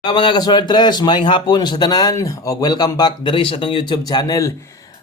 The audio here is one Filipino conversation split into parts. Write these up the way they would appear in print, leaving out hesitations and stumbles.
Mga kasortres, maayong hapon sa tanan o welcome back diri sa atong YouTube channel.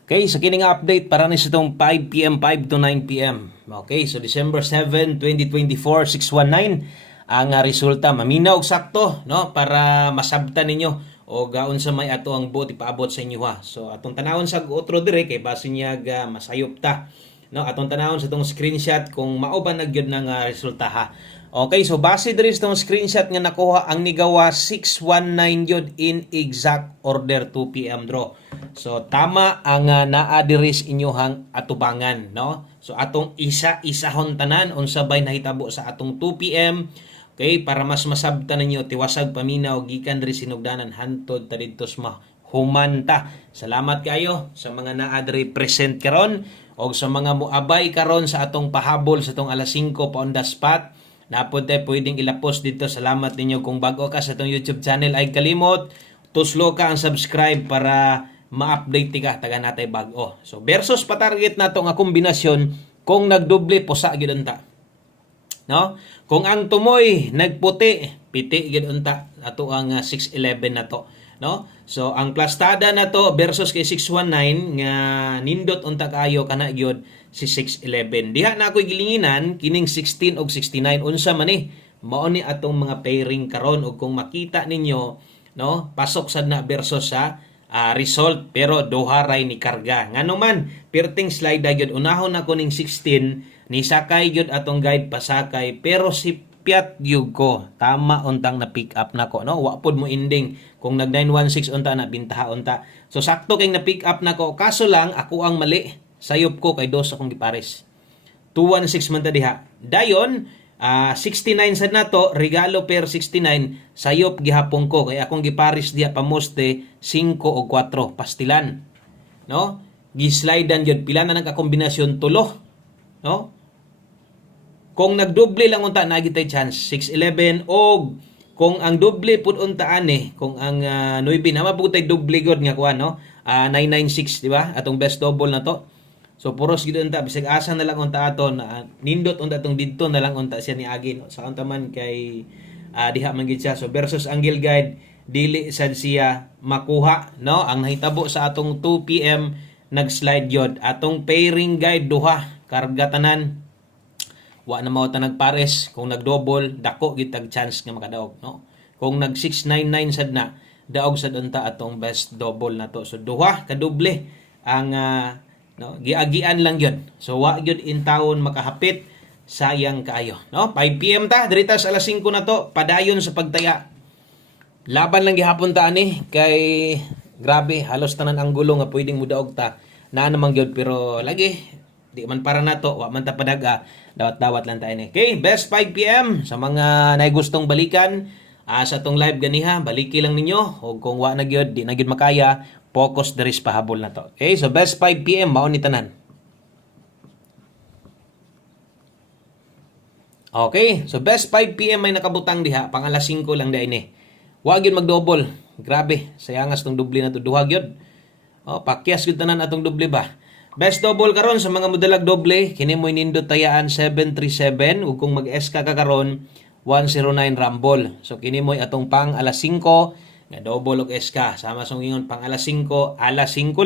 Okay, sa kining update para ni sa itong 5 p.m. 5 to 9 p.m. Okay, so December 7, 2024, 619 ang resulta. Maminaw og sakto, no, para masabtan ninyo o gaon sa may ato ang buot ipaabot sa inyo ha. So atong tanawon sa otro dire kay base niya masayop ta. No, atong tanawon sa itong screenshot kung mao ba nagyud ng resulta ha. Okay, so base diri sa itong screenshot nga nakuha ang nigawa 619 yun in exact order 2 p.m. draw. So tama ang naa diri sa inyohang atubangan, no? So atong isa-isahon tanan unsabay nahitabo sa atong 2 p.m. Okay, para mas masabtan ninyo tiwasag paminaw gikan diri sinugdanan hantod ta didto sa humanta. Salamat kayo sa mga naa diri present karon o sa mga muabay karon sa atong pahabol sa atong alas 5 pa on the spot. Napod tayo pwedeng ilapos dito. Salamat ninyo. Kung bago ka sa itong YouTube channel ay kalimot, tuslo ka ang subscribe para ma-update ka taga natay bago. So versus patarget nato nga kombinasyon kung nagdoble pusa gyud unta. No? Kung ang tumoy nagputi, piti gyud unta ato ang 611 nato. No? So ang plastada nato versus kay 619 nga nindot unta kayo kana gyud si 611. Diha na ako'y gilinginan kining 16 ug 69 unsa man mao ni atong mga pairing karon ug kung makita ninyo, no, pasok sad na versus sa result pero duha ray ni karga. Ngano man perting slide gyud unahon ako ning 16 ni sakay gyud atong guide pasakay pero si piat gyud ko tama untang na pick up nako, no, wa pod mo ending kung nag 916 unta na bintaha unta. So sakto kay na pick up nako kaso lang ako ang mali. Sayop ko kay dos akong gipares. 216 man ta diha. Dayon 69 sad nato regalo per 69 sayop gihapon ko kay akong gipares diha pamoste 5 o 4 pastilan. No? Gislidean gyud pila na nagkakombinasyon tulo. No? Kung nagdoble lang unta na gitay chance 611 og kung ang doble pud unta ani kung ang 9 na mabutay doble god nga kuan, no? 996 di ba? Atong best double na to. So puros gid unta bisag asa na lang unta aton nindot unta tong didto na lang unta siya ni Agi, no? Sa unta man kay diha man gid siya. So versus Angle Guide dili sad siya makuha, no? Ang nahitabo sa atong 2 PM nag-slide yod. Atong pairing guide duha karga tanan. Wa na mao ta nagpares kung nagdouble dako gid tag chance nga makadaog, no? Kung nag 699 sad na daog sad unta atong best double na to. So duha ka doble ang no, giagian lang yun. So wa gyud in taon makahapit, sayang kaayo, no? 5 PM ta diritas alas 5 na to padayon sa pagtaya. Laban lang gihapon ta ani kay grabe halos tanan ang gulo nga pwedeng mudaog ta. Na naman gyud pero lagi di man para nato wa man ta padaga dawat-dawat lang ta ini. Okay, best 5 PM sa mga nay gustong balikan sa tong live ganiha, baliki lang ninyo o kung wa na gyud di na gyud makaya focus diri sa pahabol na to. Okay, so best 5 PM mao ni tanan. Okay, so best 5 PM may nakabutang diha pang alas 5 lang di ini. Wa gyud mag-double. Grabe, sayangas tong doble na to duha gyud. Pakyas gyud tanan atong doble ba. Best double karon sa mga modalag doble kini mo nindot tayaan 737 ug kung mag-SK ka karon 109 Rumble. So kini mo atong pang alas 5 nga double og SK sama sa ingon pang alas 5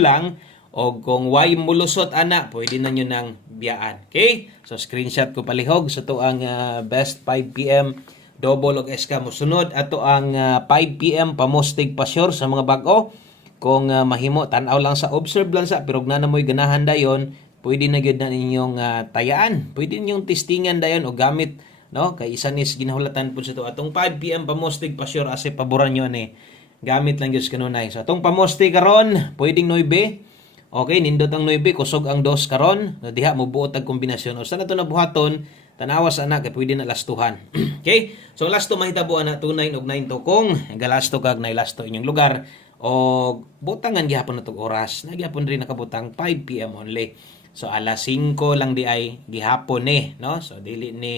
lang o kung way mulusot ana pwede na nyo nang biyaan. Okay, so screenshot ko palihog sa to ang best 5 PM double og SK mosunod ato ang 5 PM pamustig pa sure sa mga bag-o kung mahimo tan-aw lang sa observe lang sa pero na moy ganahan dayon pwede na gyud na ninyong tayaan, pwede ninyong testingan dayon o gamit, no, kay isa nis ginahulatan pud sa to atong 5 PM pamustig pa sure ase paboran nyo ni gamit lang gyud kanunay. So atong pamustig karon pwedeng 9. Okay, nindot ang 9 kusog ang 2 karon diha mo buot ang kombinasyon o sa nato nabuhaton tanawas ana kay pwede na lastuhan. Okay, so lasto mahitabo ana 29 og 9 to kung galasto kag nailasto inyong lugar o butangan gihapon natong oras nagyapon rin nakabutang 5 PM only. So alas 5 lang di ay gihapon no? So dili ni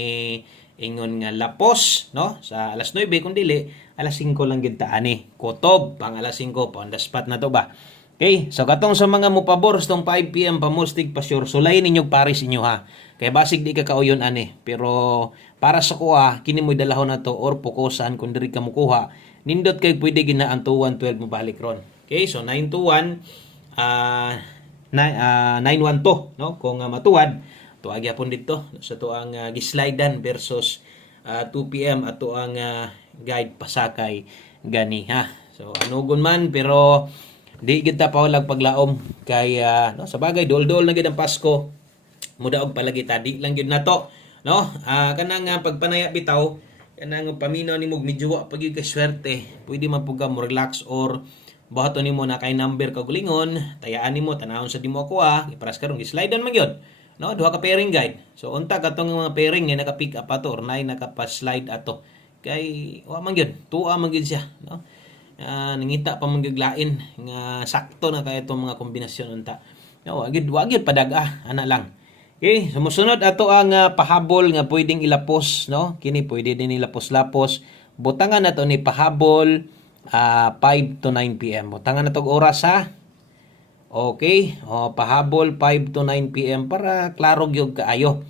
ingon nga lapos, no? Sa alas 9 kung dili alas 5 lang gid ta ani. Kutob pang alas 5 pa on the spot na to ba. Okay, so katong sa mga mupabor sa 5 PM pamustig pa sure sulay ninyo pares inyo ha. Kay basig di ka kauyon ani, pero para sa kuha kini mo dalahon na to or pukusan kung diri ka mukuha nindot kay pwede gina ang 2112 mo balik ron. Okay, so 921 912 no kung matuwad tuag yapon dito sa tuang gislidean versus 2 PM ato ang guide pasakay gani ha. So anugon man pero di kita pawalag paglaom kay no sa bagay dol-dol na gid ang Pasko. Mudaog palagi ta di lang gyud nato no kanang pagpanaya bitaw kanang paminaw nimo medyo wa pag kay swerte pwede man pug mo relax or bahaton nimo na kay number kagulingon tayaan nimo tanawon sa dimo ako iparas karon gi-slide man gyud no duha ka pairing guide so unta katong mga pairing nga naka-pick up ato or nay naka-slide ato kay wa man gyud tuwa man gyud siya no nangita pa man gyud lain nga sakto na kay itong mga kombinasyon unta no wa gyud padag ana lang. Okay, sumusunod ato ang pahabol nga pwedeng ilapos no kini pwede din ilapos-lapos butangan nato ni pahabol 5 to 9 PM butangan nato oras ha. Okay, pahabol 5 to 9 PM para klaro gyud kaayo.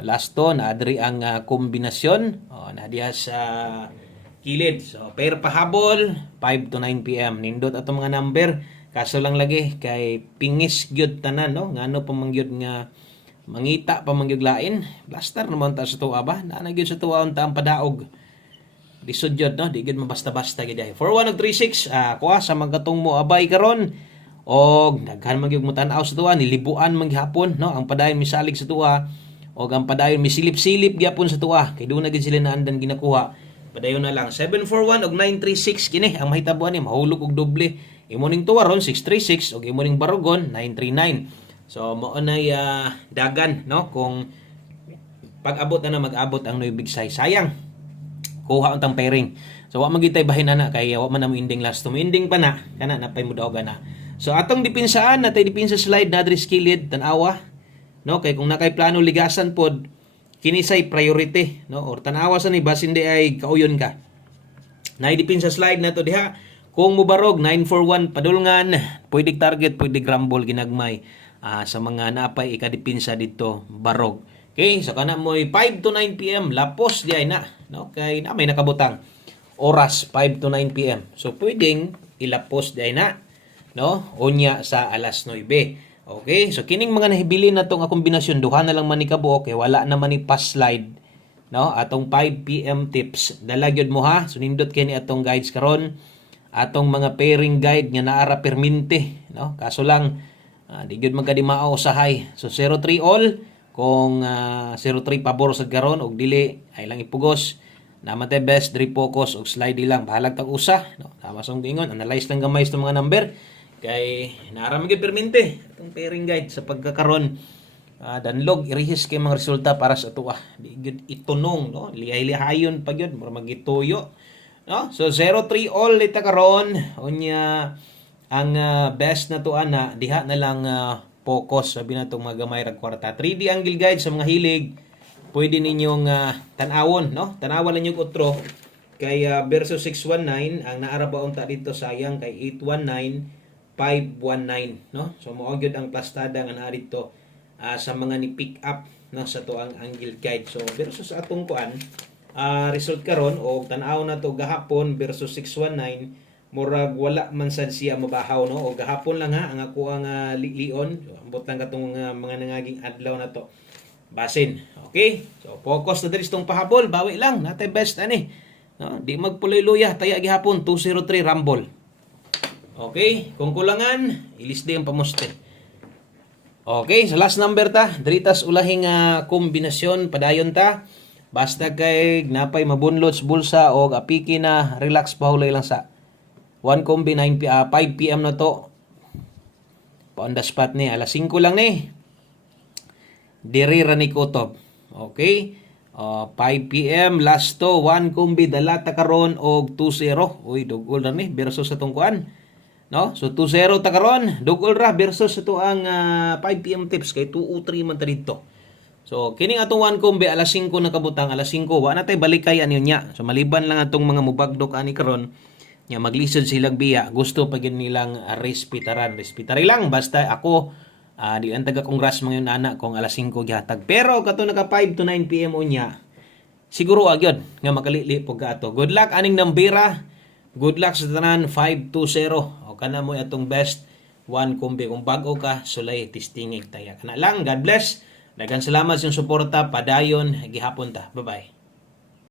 Last to na adri ang kombinasyon na diha sa kilid. So pair pahabol 5 to 9 PM nindot ato mga number kaso lang lagi kay pingis gyud tanan no ngano pa man gyud nga mangita pa man gyud lain blaster naman ta sa tuwa ba na gyud sa tuwa unta ang padaog lisod gyud no di gyud mabasta-basta gyud ay 4136 kuha sa magatong mo abay karon og daghan man gyud mo tan-aw sa tuwa nilibuan man gihapon no ang padayon misalig sa tuwa og ang padayon misilip-silip gyapon sa tuwa kay doon na gyud sila naandan ginakuha padayon na lang 741 og 936 kini ang mahitabuan ni mahulog og doble imo ning tuwa ron 636 og imo ning barugon 939. So mao nay dagan no kung pag-abot na mag-abot ang Noy Big Size sayang kuha untang pairing. So wa magitay bahin na kay wa man na mo ending last to ending pa na kana napay mo daog na. So atong dipinsaan natay dipinsa slide na diri skilid tan-awa no kay kung nakay plano ligasan pod kini say priority no or tan-awa sa ni basin di ay kauyon ka. Nay dipinsa slide na to diha kung mubarog 941 padulngan pwede target pwede grumble ginagmay. Sa mga napay ikadipinsa dito barog. Okay, so kana mo 5 to 9 PM lapos di ay na no kay na may nakabutang oras 5 to 9 PM. So pwedeng ilapos di ay na no unya sa alas 9. Okay, so kining mga nahibilin na tong kombinasyon duha na lang man ni kabuok kay wala naman ni pass slide no atong 5 PM tips dala gyud mo ha. So nindot kini atong guides karon atong mga pairing guide nga naara permente no kaso lang di gyud magkadimao usahay. So 03 all kung 03 pabor sa karon og dili ay lang ipugos. Namatay best diri focus og slide lang bahalag tag usa no. Tama song gingon analyze lang gamay sa mga number kay naara man gyud permente atong pairing guide sa pagkakaron. Danlog irehis kay mga resulta para sa tuwa. Di gyud itunong no lihay-lihayon pa gyud mura magituyo no. So 03 all ita karon unya ang best na to ana diha na lang focus sabi na tong magamay rag kwarta 3D angle guide sa mga hilig pwede ninyong tan-awon no tanawan ninyo utro kay versus 619 ang naara ba unta dito sayang kay 819 519 no so mao gyud ang plastada nga naa dito sa mga ni pick up no sa to ang angle guide so versus atong kuan result karon og tan-aw na to gahapon versus 619 murag wala man sad siya mabahaw no o gahapon lang ha ang ako ang lion ambot lang katong mga nangaging adlaw na to basin okay so focus na diri tong pahabol bawi lang natay best ani no di magpuloy-luya taya gihapon 203 rumble okay kung kulangan ilis din pamuste okay sa last number ta diritas ulahing kombinasyon padayon ta basta kay napay mabunlots bulsa og apiki na relax pahulay lang sa 1 combi 5 PM na to. Pa on the spot ni alas 5 lang ni. Diri ra ni kutob. Okay? 5 PM last to 1 combi dala ta karon og 2-0. Uy dugol ra ni versus sa tong kuan. No? So 2-0 ta karon, dugol ra versus sa to ang 5 PM tips kay 2-3 man ta dito. So kining atong 1 combi alas 5 na kabutang alas 5 wa na tay balikay anyo nya. So maliban lang atong mga mubagdok ani karon nya maglisod silang biya gusto pa gyud nilang respetaran respetary lang basta ako di ang taga kongras mga yun anak kung alas 5 gihatag pero kato naka 5 to 9 PM unya siguro agyod nga makalili pug ato good luck aning nambira Good luck sa tanan 520. O kana mo atong best one kumbi kung bago ka sulay testingig taya. Kana lang, God bless. Daghang salamat sa inyong suporta padayon gihapon ta. Bye-bye.